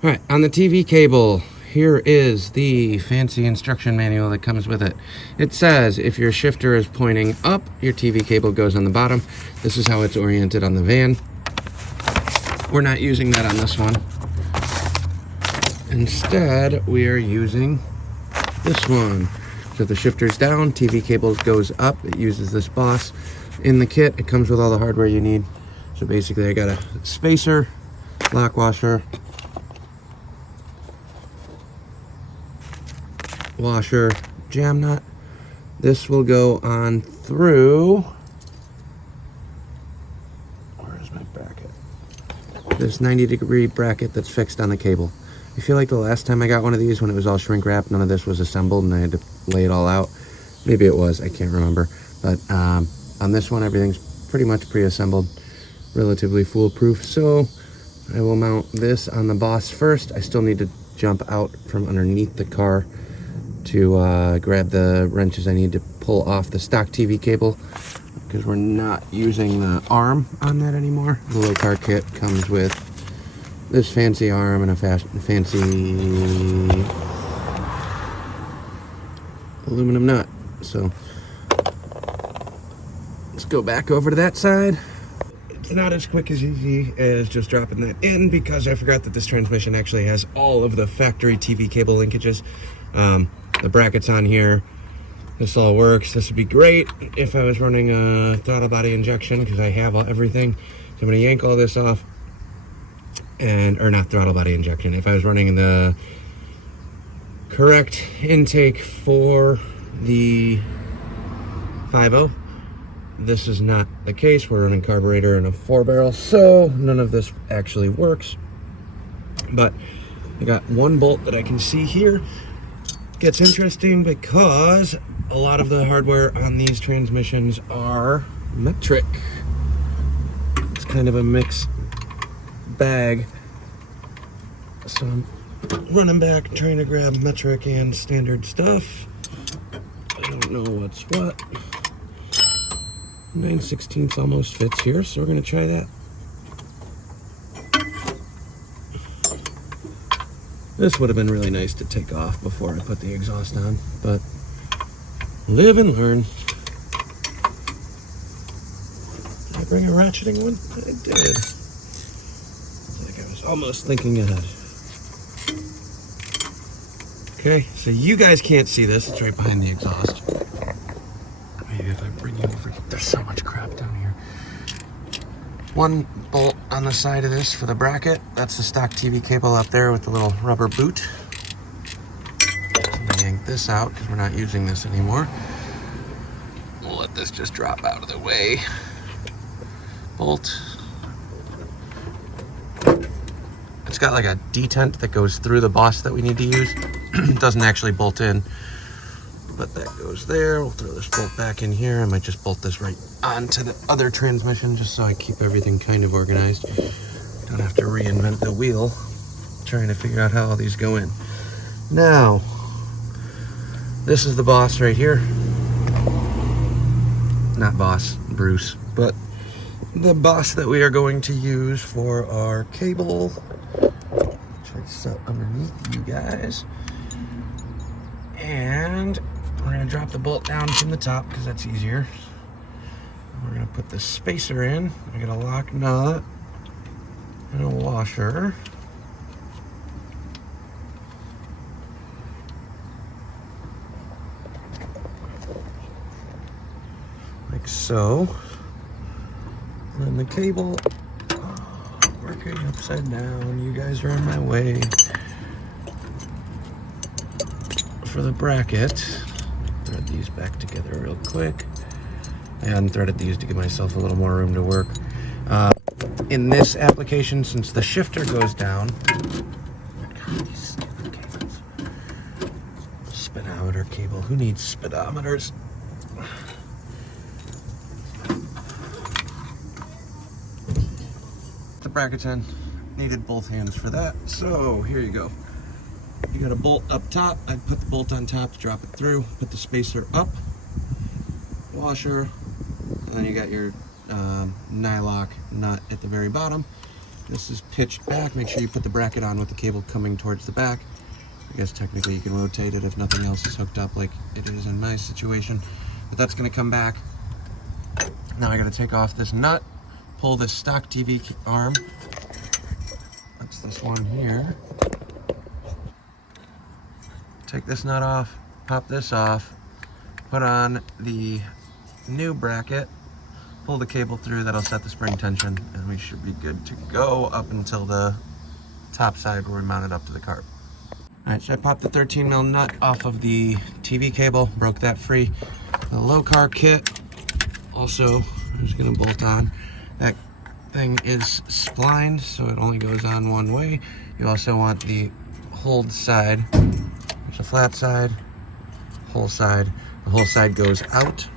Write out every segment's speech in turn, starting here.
All right, on the TV cable, here is the fancy instruction manual that comes with it. It says if your shifter is pointing up, your TV cable goes on the bottom. This is how it's oriented on the van. We're not using that on this one. Instead, we are using this one. So if the shifter's down, TV cable goes up. It uses this boss. In the kit, it comes with all the hardware you need. So basically, I got a spacer, lock washer, washer, jam nut. This will go on through, where is my bracket? This 90-degree bracket that's fixed on the cable. I feel like the last time I got one of these, when it was all shrink wrapped, none of this was assembled and I had to lay it all out. Maybe it was, I can't remember. But on this one, everything's pretty much pre-assembled, relatively foolproof. So I will mount this on the boss first. I still need to jump out from underneath the car to grab the wrenches I need to pull off the stock TV cable, because we're not using the arm on that anymore. The Lokar kit comes with this fancy arm and a fancy aluminum nut. So let's go back over to that side. It's not as quick as easy as just dropping that in, because I forgot that this transmission actually has all of the factory TV cable linkages. The brackets on here, this all works. This would be great if I was running a throttle body injection, because I have everything. So I'm going to yank all this off, or not throttle body injection. If I was running the correct intake for the 5.0, this is not the case. We're running carburetor and a 4-barrel, so none of this actually works. But I got one bolt that I can see here. Gets interesting because a lot of the hardware on these transmissions are metric. It's kind of a mixed bag. So I'm running back, trying to grab metric and standard stuff. I don't know what's what. 9/16 almost fits here, so we're gonna try that. This would have been really nice to take off before I put the exhaust on, but live and learn. Did I bring a ratcheting one? I did. It's like I was almost thinking ahead. Okay, so you guys can't see this. It's right behind the exhaust. Maybe if I bring you over, there's so much crap down here. One bolt on the side of this for the bracket. That's the stock TV cable up there with the little rubber boot. I'm gonna yank this out because we're not using this anymore. We'll let this just drop out of the way. Bolt. It's got like a detent that goes through the boss that we need to use. It doesn't actually bolt in, but that goes there. We'll throw this bolt back in here. I might just bolt this right onto the other transmission just so I keep everything kind of organized. Don't have to reinvent the wheel trying to figure out how all these go in. Now, this is the boss right here. Not boss, Bruce, but the boss that we are going to use for our cable. Check this out underneath you guys. And we're going to drop the bolt down from the top because that's easier. We're going to put the spacer in. I got a lock nut and a washer. Like so. And the cable, working upside down. You guys are in my way. For the bracket, thread these back together real quick. I hadn't threaded these to give myself a little more room to work. In this application, since the shifter goes down, God, these stupid cables. Speedometer cable. Who needs speedometers? The bracket's in. Needed both hands for that. So here you go. You got a bolt up top. I put the bolt on top to drop it through. Put the spacer up. Washer. And then you got your nylock nut at the very bottom. This is pitched back. Make sure you put the bracket on with the cable coming towards the back. I guess technically you can rotate it if nothing else is hooked up like it is in my situation. But that's gonna come back. Now I gotta take off this nut, pull this stock TV arm. That's this one here. Take this nut off, pop this off, put on the new bracket, pull the cable through, that'll set the spring tension, and we should be good to go up until the top side where we mount it up to the carb. All right, so I popped the 13 mil nut off of the TV cable, broke that free. The Lokar kit, also, I'm just gonna bolt on. That thing is splined, so it only goes on one way. You also want the hold side. There's a flat side, whole side. The whole side goes out,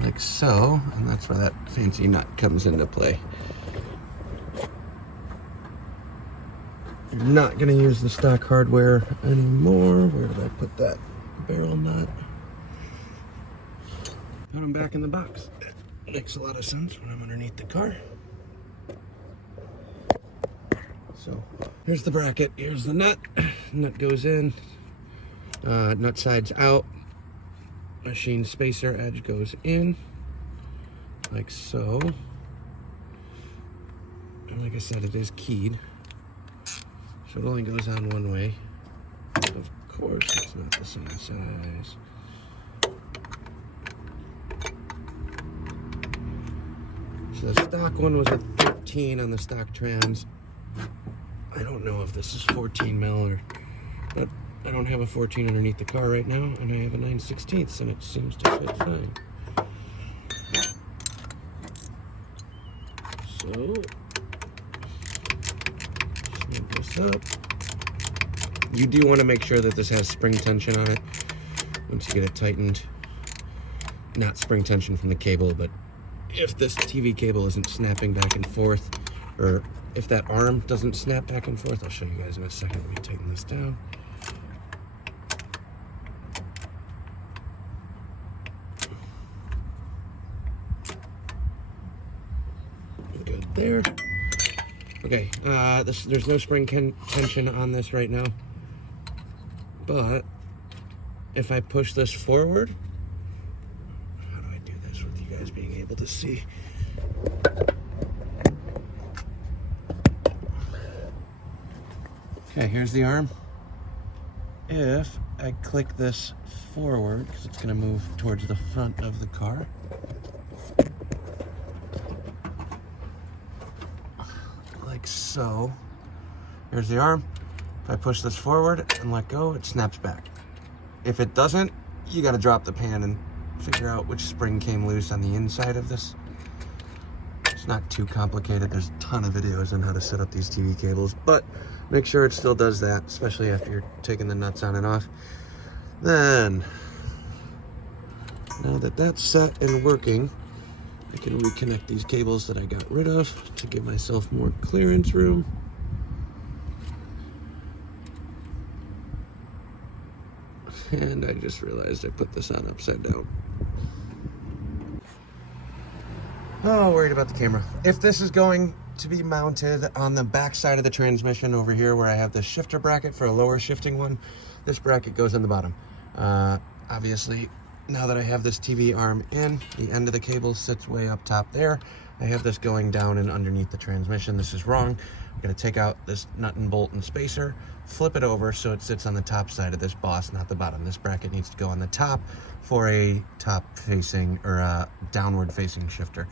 like so, and that's where that fancy nut comes into play. You're not gonna use the stock hardware anymore. Where did I put that barrel nut? Put them back in the box. It makes a lot of sense when I'm underneath the car. So here's the bracket, here's the nut. Nut goes in, nut side's out. Machine spacer edge goes in, like so. And like I said, it is keyed, so it only goes on one way. Of course, it's not the same size. So the stock one was a 13 on the stock trans. I don't know if this is 14 mil or, but I don't have a 14 underneath the car right now, and I have a 9/16 and it seems to fit fine. So, snap this up. You do want to make sure that this has spring tension on it once you get it tightened. Not spring tension from the cable, but if this TV cable isn't snapping back and forth, or if that arm doesn't snap back and forth, I'll show you guys in a second. Let me tighten this down. Good there. Okay, there's no spring tension on this right now, but if I push this forward, how do I do this with you guys being able to see? Okay, here's the arm. If I click this forward, because it's going to move towards the front of the car, like so, here's the arm. If I push this forward and let go, it snaps back. If it doesn't, you got to drop the pan and figure out which spring came loose on the inside of this. It's not too complicated. There's a ton of videos on how to set up these TV cables, but make sure it still does that, especially after you're taking the nuts on and off. Then, now that that's set and working, I can reconnect these cables that I got rid of to give myself more clearance room. And I just realized I put this on upside down. Oh, worried about the camera. If this is going to be mounted on the back side of the transmission over here where I have the shifter bracket for a lower shifting one, this bracket goes on the bottom. Obviously, now that I have this TV arm in, the end of the cable sits way up top there. I have this going down and underneath the transmission. This is wrong. I'm gonna take out this nut and bolt and spacer, flip it over so it sits on the top side of this boss, not the bottom. This bracket needs to go on the top for a top facing or a downward facing shifter.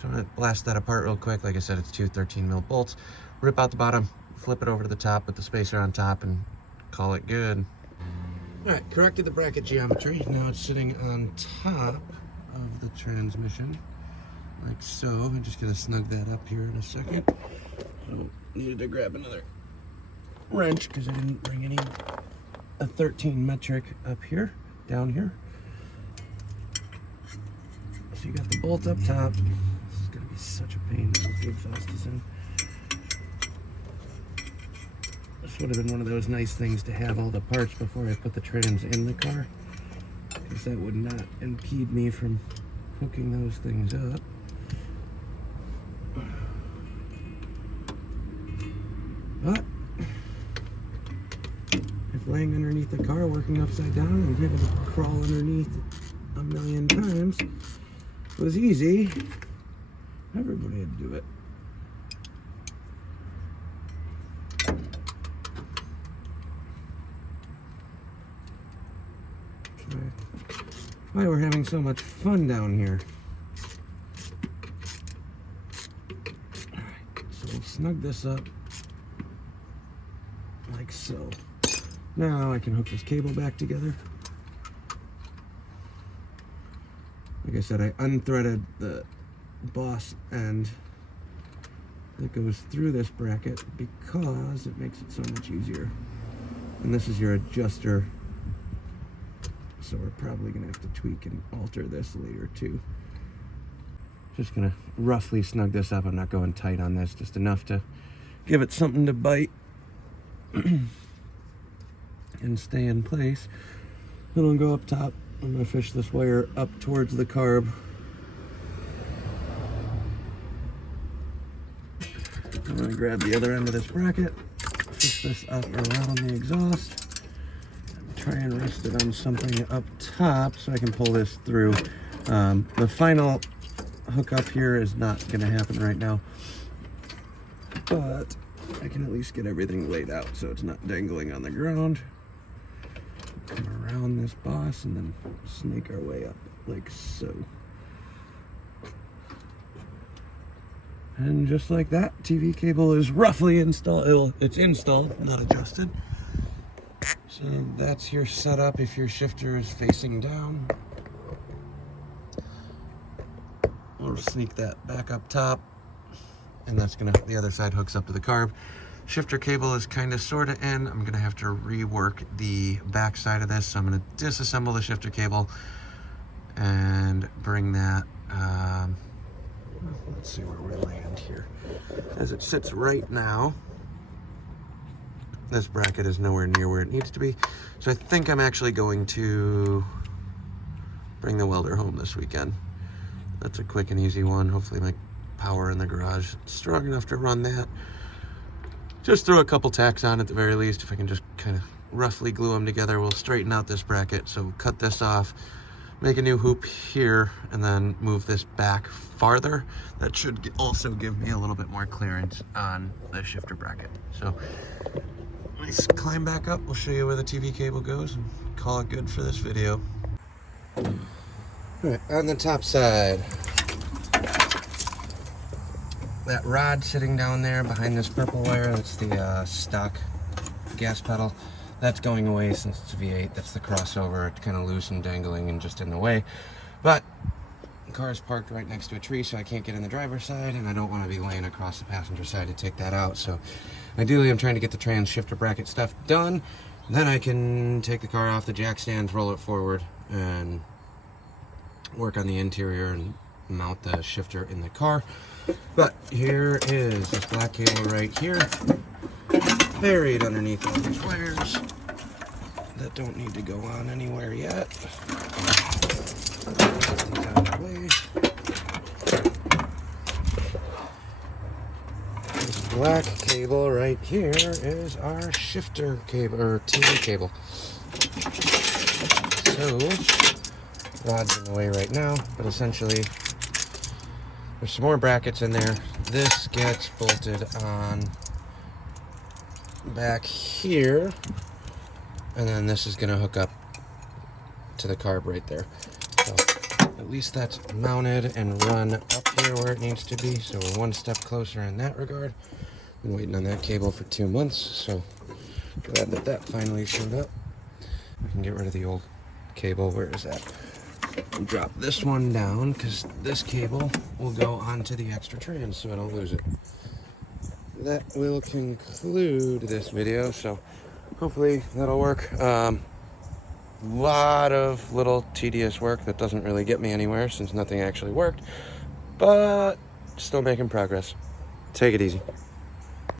So I'm gonna blast that apart real quick. Like I said, it's two 13 mil bolts. Rip out the bottom, flip it over to the top with the spacer on top, and call it good. All right, corrected the bracket geometry. Now it's sitting on top of the transmission, like so. I'm just gonna snug that up here in a second. So needed to grab another wrench because I didn't bring a 13 metric up here, down here. So you got the bolt up top. This is gonna be such a pain once the exhaust is in. This would have been one of those nice things to have all the parts before I put the trans in the car, because that would not impede me from hooking those things up. laying underneath the car, working upside down, and having to crawl underneath a million times was easy. Everybody had to do it. Why we're having so much fun down here. Alright, so we'll snug this up like so. Now I can hook this cable back together. Like I said, I unthreaded the boss end that goes through this bracket because it makes it so much easier. And this is your adjuster, so we're probably gonna have to tweak and alter this later too. Just gonna roughly snug this up. I'm not going tight on this, just enough to give it something to bite and stay in place. Then I'll go up top. I'm gonna fish this wire up towards the carb. I'm gonna grab the other end of this bracket, fish this up around the exhaust, and try and rest it on something up top so I can pull this through. The final hookup here is not gonna happen right now, but I can at least get everything laid out so it's not dangling on the ground. Come around this boss and then snake our way up like so. And just like that, TV cable is roughly installed. It's installed, not adjusted. So that's your setup if your shifter is facing down. We'll sneak that back up top, and that's gonna, the other side hooks up to the carb. Shifter cable is kind of sort of in. I'm gonna have to rework the back side of this, so I'm gonna disassemble the shifter cable and bring that. Let's see where we land here. As it sits right now, this bracket is nowhere near where it needs to be, so I think I'm actually going to bring the welder home this weekend. That's a quick and easy one. Hopefully my power in the garage is strong enough to run that. Just throw a couple tacks on at the very least. If I can just kind of roughly glue them together, we'll straighten out this bracket. So we'll cut this off, make a new hoop here, and then move this back farther. That should also give me a little bit more clearance on the shifter bracket. So let's climb back up. We'll show you where the TV cable goes and call it good for this video. All right, on the top side, that rod sitting down there behind this purple wire, that's the stock gas pedal. That's going away since it's V8. That's the crossover. It's kind of loose and dangling and just in the way. But the car is parked right next to a tree, so I can't get in the driver's side, and I don't want to be laying across the passenger side to take that out. So ideally, I'm trying to get the trans shifter bracket stuff done. Then I can take the car off the jack stands, roll it forward, and work on the interior and mount the shifter in the car. But here is this black cable right here, buried underneath all these wires that don't need to go on anywhere yet. Out of the way. This black cable right here is our shifter cable, or TV cable. So, rod's in the way right now, but essentially there's some more brackets in there. This gets bolted on back here, and then this is gonna hook up to the carb right there. So at least that's mounted and run up here where it needs to be. So we're one step closer in that regard. Been waiting on that cable for 2 months, so glad that that finally showed up. I can get rid of the old cable. Where is that? And drop this one down because this cable will go onto the extra trans so I don't lose it. That will conclude this video, so hopefully that'll work. Lot of little tedious work that doesn't really get me anywhere since nothing actually worked, but still making progress. Take it easy.